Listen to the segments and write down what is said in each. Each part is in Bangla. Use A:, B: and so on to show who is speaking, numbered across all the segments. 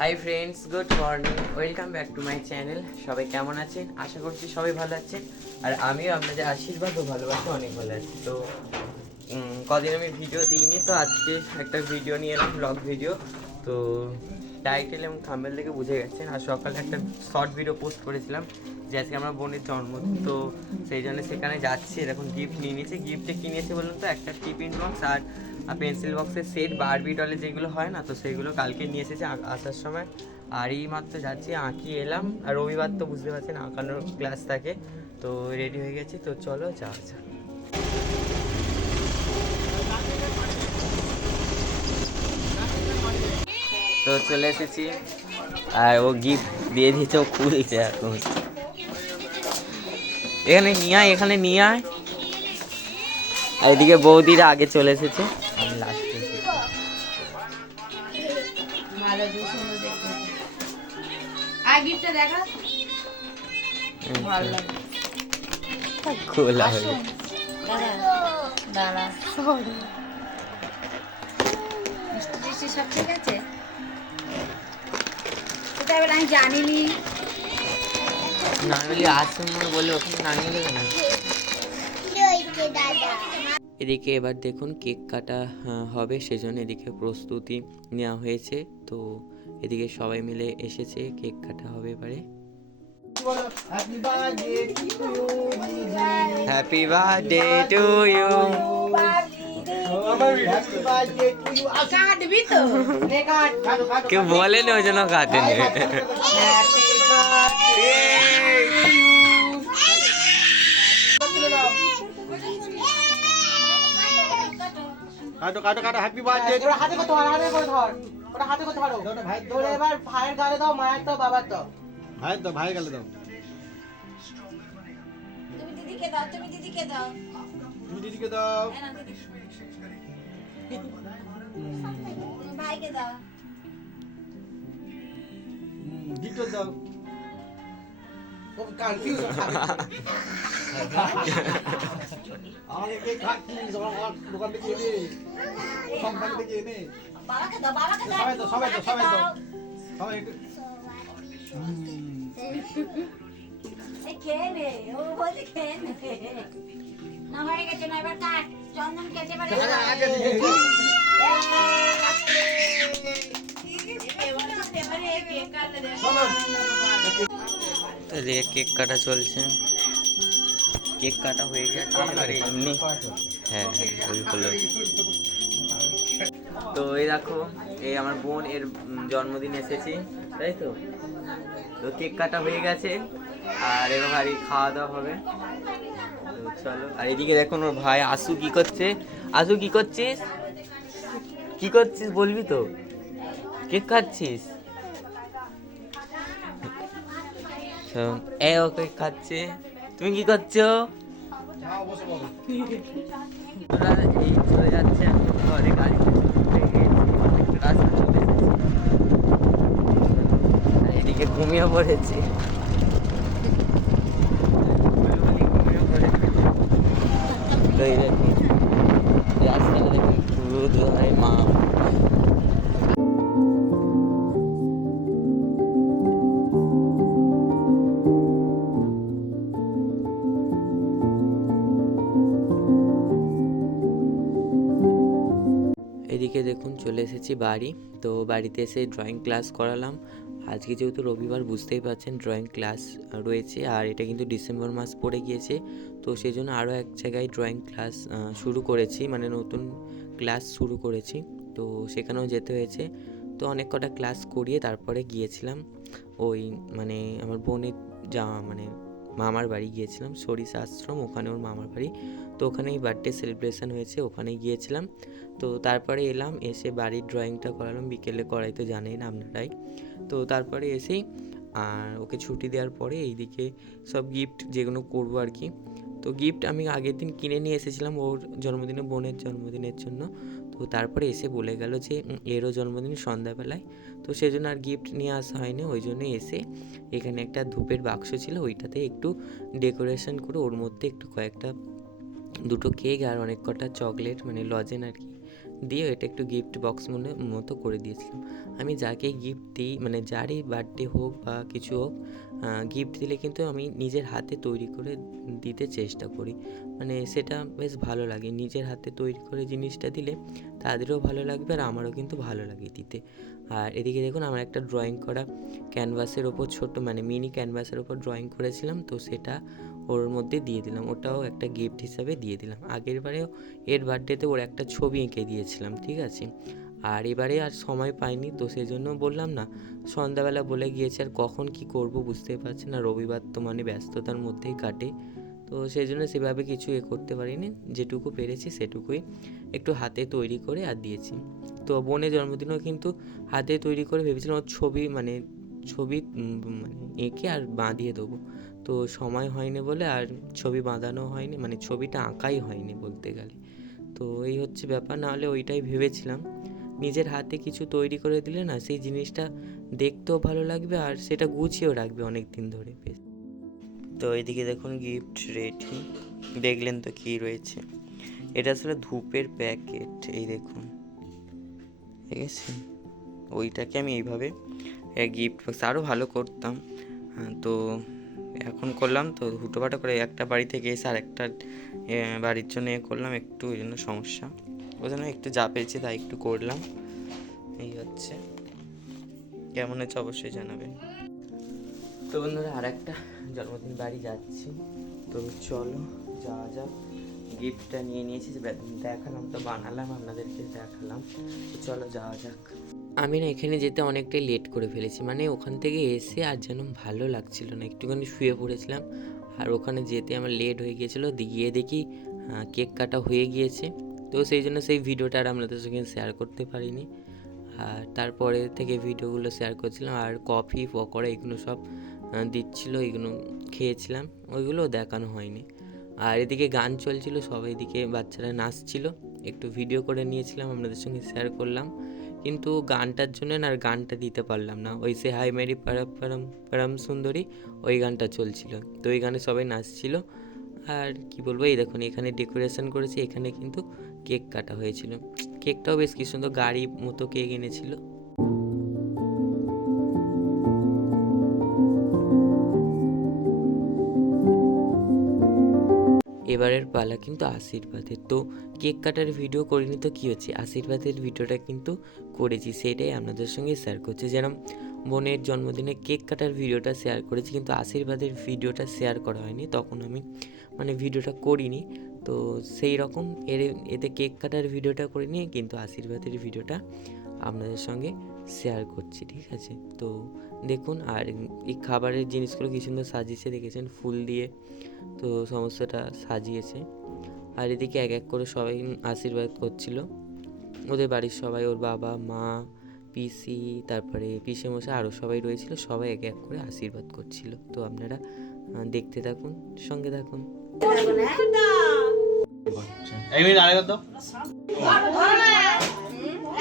A: Hi friends good morning welcome back to my channel সবাই কেমন আছেন? আশা করছি সবাই ভালো আছেন। আর আমিও আপনাদের আশীর্বাদ ও ভালোবাসা অনেক ভালো আছি। তো কদিন আমি ভিডিও দিইনি, তো আজকে একটা ভিডিও নিয়ে এলাম ব্লগ ভিডিও তো টাইটেল এবং থাম্বেল থেকে বুঝে গেছেন। আর সকালে একটা শর্ট ভিডিও পোস্ট করেছিলাম, যে আজকে আমার বোনের জন্মদিন। তো, সেই জন্য সেখানে যাচ্ছি। এরকম গিফট নিয়ে নিয়েছি। গিফটে কি নিয়েছে বলুন তো? একটা টিফিন বক্স আর পেন্সিল বক্সের সেট বারবি ডলে যেগুলো হয় না, তো সেগুলো কালকে নিয়ে এসেছে আসার সময়। আর এই মাত্র যাচ্ছি, আঁকি এলাম। আর রবিবার তো বুঝতে পারছেন আঁকানোর ক্লাস থাকে। তো রেডি হয়ে গেছি, তো চলো যাওয়া যাক। তো চলে এসেছি। আর ও গিফট দিয়ে দিয়েছে, ও খুলছে এখন। এখানে নিয়ে আয়, এখানে নিয়ে আয়। আর এদিকে বৌদিরা আগে চলে এসেছে। আমি লাস্টে খোলা হয়ে
B: দাঁড়া সব ঠিক আছে এবার আমি জানিনি
A: না? আমি বলি আসুন বলে ওখানে নামিয়ে না এদিকে এবার দেখুন কেক কাটা হবে সেজন্য এদিকে প্রস্তুতি নেওয়া হয়েছে। তো এদিকে সবাই মিলে এসেছে কেক কাটা হবে এবারে। হ্যাপি বার্থডে টু ইউ কেউ বলেনি ওই জন্য কাটেনি।
C: কাটো কাটো কাটো হ্যাপি বার্থডে
D: ওটা হাতে করে ধর হাতে করে ধর। ওটা হাতে করে ধরো। ধরে এবার ভাইয়ের গালে দাও মায়ের দাও বাবার দাও।
C: ভাই তো ভাই গেল দাও।
B: তুমি দিদিকে দাও তুমি দিদিকে দাও।
C: তুমি দিদিকে দাও।
B: তুমি ভাইকে দাও।
C: গিফট দাও।
D: ও কনফিউজ
C: আমাকে কে খাচ্ছিস আমার দোকান থেকে এনে কোম্পানি থেকে এনে
B: বাবাকে দাও বাবাকে দাও
C: সবাই তো সবাই তো সবাই
B: দাও।
C: সবাই একটু
B: খেয়ে নে ও বলছে খেয়ে নে না হয়ে গেছে না এবার কাট চন্দন কেটে এবার
A: তাহলে কেক কাটা চলছে। কেক কাটা হয়ে গেছে, এবারে এমনি। হ্যাঁ হ্যাঁ তো এই দেখো, এই আমার বোন এর জন্মদিন এসেছি, তাই তো? তো কেক কাটা হয়ে গেছে, আর এবার ভারী খাওয়া দাওয়া হবে চলো, আর এদিকে দেখুন ওর ভাই আসু কি করছে। আসু কি করছিস? কি করছিস বলবি তো? কেক খাচ্ছিস? তো এ ও কেক খাচ্ছে তুমি কি করছ
C: যাও বসে বলো
A: ওরা এই চলে যাচ্ছে এখন ঘরে গাড়ি রাস্তা চলে এসেছে আর এদিকে ঘুমিয়ে পড়েছে বুলবুলি ঘুমিয়ে পড়েছে। তো এই দেখুন রাস্তাটা দেখুন পুরো ধোয়ায় মা এদিকে দেখুন চলে এসেছি বাড়ি। তো বাড়িতে এসে ড্রয়িং ক্লাস করালাম। আজকে যেহেতু রবিবার, বুঝতেই পারছেন ড্রয়িং ক্লাস রয়েছে। আর এটা কিন্তু ডিসেম্বর মাস পড়ে গিয়েছে। তো সেই জন্য আরও এক জায়গায় ড্রয়িং ক্লাস শুরু করেছি। মানে নতুন ক্লাস শুরু করেছি। তো সেখানেও যেতে হয়েছে। তো অনেক কটা ক্লাস করিয়ে তারপরে গিয়েছিলাম। ওই মানে আমার বোনের যা মানে মামার বাড়ি গিয়েছিলাম, সরিষা আশ্রম, ওখানে ওর মামার বাড়ি। তো ওখানেই বার্থডে সেলিব্রেশন হয়েছে ওখানে গিয়েছিলাম। তো তারপরে এলাম, এসে বাড়ির ড্রয়িংটা করালাম, বিকেলে করাই তো জানেন আপনারাই। তো তারপরে এসেই, আর ওকে ছুটি দেওয়ার পরে এইদিকে সব গিফট যেগুলো করব আর কি। তো গিফট আমি আগের দিন কিনে নিয়ে এসেছিলাম ওর জন্মদিনে, বোনের জন্মদিনের জন্য। তো তারপরে এসে বলে গেল যে এরও জন্মদিন সন্ধ্যাবেলায়। তো সেজন্য আর গিফট নিয়ে আসা হয়নি, ওই জন্য এসে এখানে একটা ধূপের বাক্স ছিল, ওইটাতে একটু ডেকোরেশন করে ওর মধ্যে একটু কয়েকটা, দুটো কেক আর অনেক কটা চকলেট মানে লজেন আর কি দিয়ে এটা একটু গিফট বক্স মনে, মতো করে দিয়েছিলাম। আমি যাকে গিফট দিই মানে যারই বার্থডে হোক বা কিছু হোক গিফট দিলে কিন্তু আমি নিজের হাতে তৈরি করে দিতে চেষ্টা করি। মানে সেটা বেশ ভালো লাগে। নিজের হাতে তৈরি করে জিনিসটা দিলে তাদেরও ভালো লাগবে আর আমারও কিন্তু ভালো লাগে দিতে। আর এদিকে দেখুন, আমার একটা ড্রয়িং করা ক্যানভাসের ওপর ছোট মানে মিনি ক্যানভাসের ওপর ড্রয়িং করেছিলাম। তো সেটা ওর মধ্যে দিয়ে দিলাম। ওটাও একটা গিফট হিসাবে দিয়ে দিলাম। আগের বারেও এর বার্থডেতে ওর একটা ছবি এঁকে দিয়েছিলাম, ঠিক আছে? আর এবারে আর সময় পাইনি, তো সেই জন্য বললাম না। সন্ধ্যাবেলা বলে গিয়েছে, আর কখন কি করব বুঝতে পারছি না। রবিবার তো মানে ব্যস্ততার মধ্যেই কাটে। তো সেই জন্য সেভাবে কিছু এ করতে পারিনি। যেটুকু পেরেছি সেটুকুই একটু হাতে তৈরি করে আর দিয়েছি। তো বোনের জন্মদিনও কিন্তু হাতে তৈরি করে ভেবেছিলাম ওর ছবি মানে ছবি মানে এঁকে আর বাঁধিয়ে দেবো। তো সময় হয়নি বলে আর ছবি বাঁধানো হয়নি মানে ছবিটা আঁকাই হয়নি বলতে গেলে। তো এই হচ্ছে ব্যাপার নাহলে ওইটাই ভেবেছিলাম। নিজের হাতে কিছু তৈরি করে দিলে না সেই জিনিসটা দেখতেও ভালো লাগবে আর সেটা গুছিয়েও রাখবে অনেক দিন ধরে বেশ। তো এইদিকে দেখুন গিফট রেডি দেখলেন তো কী রয়েছে। এটা আসলে ধূপের প্যাকেট এই দেখুন। ঠিক আছে? ওইটাকে আমি এইভাবে গিফট বক্স আরও ভালো করতাম। হ্যাঁ, তো এখন করলাম তো হুটোপাটা করে একটা বাড়ি থেকে এসে আর একটা বাড়ির জন্য এ করলাম, একটু ওই জন্য সমস্যা। ওই জন্য একটু যা পেয়েছি তাই একটু করলাম। এই হচ্ছে। কেমন হচ্ছে অবশ্যই জানাবেন। তো বন্ধুরা আর একটা জন্মদিন বাড়ি যাচ্ছি। তো চলো যা যাক। গিফটটা নিয়ে নিয়েছি দেখালাম তো, বানালাম, আপনাদেরকে দেখালাম। তো চলো, যাওয়া যাক। আমি না এখানে যেতে অনেকটাই লেট করে ফেলেছি। মানে ওখান থেকে এসে আর যেন ভালো লাগছিল না। একটুখানি শুয়ে পড়েছিলাম আর ওখানে যেতে আমার লেট হয়ে গিয়েছিল। গিয়ে দেখি কেক কাটা হয়ে গিয়েছে। তো সেই জন্য সেই ভিডিওটা আর আপনাদের সঙ্গে শেয়ার করতে পারিনি। আর তারপরে থেকে ভিডিওগুলো শেয়ার করছিলাম আর কফি পকোড়া এগুলো সব দিচ্ছিল, এগুলো খেয়েছিলাম। ওইগুলো দেখানো হয়নি। আর এদিকে গান চলছিল, সব এদিকে বাচ্চারা নাচছিল। একটু ভিডিও করে নিয়েছিলাম, আপনাদের সঙ্গে শেয়ার করলাম। কিন্তু গানটার জন্য না আর গানটা দিতে পারলাম না। ওই সে হাই মেরি পারাম পারাম পারাম সুন্দরী, ওই গানটা চলছিল। তো ওই গানে সবাই নাচছিল। আর কি বলব, এই দেখুন, এখানে ডেকোরেশন করেছি, এখানে কিন্তু কেক কাটা হয়েছিল। কেকটাও বেশ কি সুন্দর গাড়ি মতো কেক এনেছিল। এবারের পালা কিন্তু আশীর্বাদের। তো কেক কাটার ভিডিও করিনি তো কী হচ্ছে? আশীর্বাদের ভিডিওটা কিন্তু করেছি, সেটাই আপনাদের সঙ্গে শেয়ার করছি। যেরকম বোনের জন্মদিনে কেক কাটার ভিডিওটা শেয়ার করেছি, কিন্তু আশীর্বাদের ভিডিওটা শেয়ার করা হয়নি। তখন আমি মানে ভিডিওটা করিনি। তো সেই রকম এর, এতে কেক কাটার ভিডিওটা করিনি, কিন্তু আশীর্বাদের ভিডিওটা আপনাদের সঙ্গে শেয়ার করছি ঠিক আছে? তো দেখুন আর এই খাবারের জিনিসগুলো কি সুন্দর সাজিয়েছে দেখেছেন? ফুল দিয়ে তো সমস্তটা সাজিয়েছে। আর এদিকে এক এক করে সবাই আশীর্বাদ করছিল। ওদের বাড়ির সবাই ওর বাবা মা পিসি তারপরে পিসে মশাই আরও সবাই রয়েছিল। সবাই এক এক করে আশীর্বাদ করছিল। তো আপনারা দেখতে থাকুন সঙ্গে থাকুন।
C: এই মিনিট আরেকবার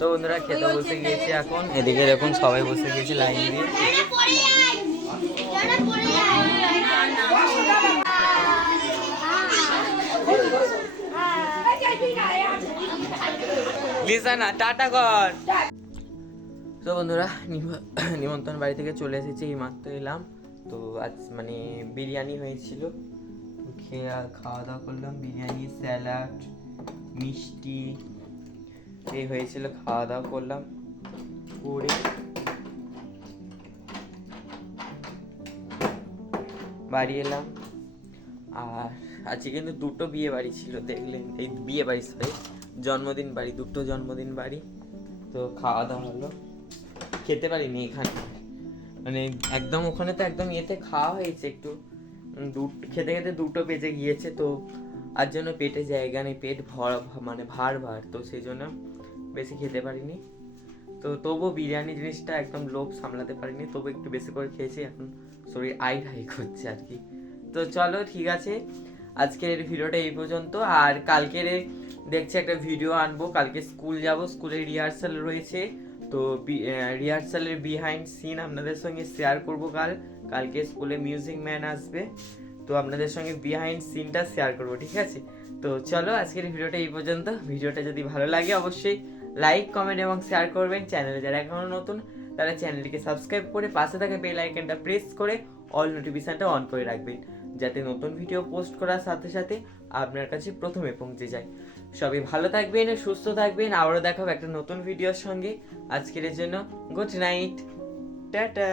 C: তো
A: বন্ধুরা, খেতে বসে গিয়েছি এখন। এদিকে দেখুন, সবাই বসে গিয়েছে লাইন দিয়ে। টাটা কর। তো বন্ধুরা, নিম- নিমন্ত্রণ বাড়ি থেকে চলে এসেছি, এই মাত্র এলাম। তো আজ মানে বিরিয়ানি হয়েছিল। খেয়ে খাওয়া দাওয়া করলাম। বিরিয়ানি, স্যালাড, মিষ্টি। এই হয়েছিল, খাওয়া দাওয়া করলাম, করে বাড়ি এলাম। আর আজকে কিন্তু দুটো বিয়ে বাড়ি ছিল, দেখলেন, এই বিয়ে বাড়ি সরি জন্মদিন বাড়ি, দুটো জন্মদিন বাড়ি। তো খাওয়া দাওয়া হলো। খেতে পারিনি এখানে। মানে একদম ওখানে তো একদম ইয়েতে খাওয়া হয়েছে একটু। দু- খেতে খেতে দুটো বেজে গিয়েছে, তো আর জন্য পেটে জায়গা নেই, পেট ভর মানে ভার ভার, তো সেই জন্য বেশি খেতে পারিনি। তো তবু বিরিয়ানি জিনিসটা একদম লোভ সামলাতে পারিনি, তবু একটু বেশি করে খেয়েছি, এখন শরীর আই হাই করছে আর কি। তো চলো, ঠিক আছে, আজকের ভিডিওটা এই পর্যন্ত, আর কালকের দেখছি একটা ভিডিও আনব, কালকে স্কুল যাব, স্কুলে রিহার্সাল রয়েছে, তো রিহার্সালের বিহাইন্ড সিন আপনাদের সঙ্গে শেয়ার করব কাল, কালকে স্কুলে মিউজিক ম্যান আসবে, তো আপনাদের সঙ্গে বিহাইন্ড সিনটা শেয়ার করব, ঠিক আছে? তো চলো, আজকের ভিডিওটা এই পর্যন্ত, ভিডিওটা যদি ভালো লাগে অবশ্যই লাইক কমেন্ট এবং শেয়ার করবেন চ্যানেলে যারা এখনও নতুন, তারা চ্যানেলটিকে সাবস্ক্রাইব করে পাশে থাকে বেল আইকনটা প্রেস করে অল নোটিফিকেশনটা অন করে রাখবেন, যাতে নতুন ভিডিও পোস্ট করার সাথে সাথে আপনার কাছে প্রথমে পৌঁছে যায়। সবাই ভালো থাকবেন, সুস্থ থাকবেন, আবারও দেখাবো একটা নতুন ভিডিওর সঙ্গে। আজকের জন্য গুড নাইট টাটা।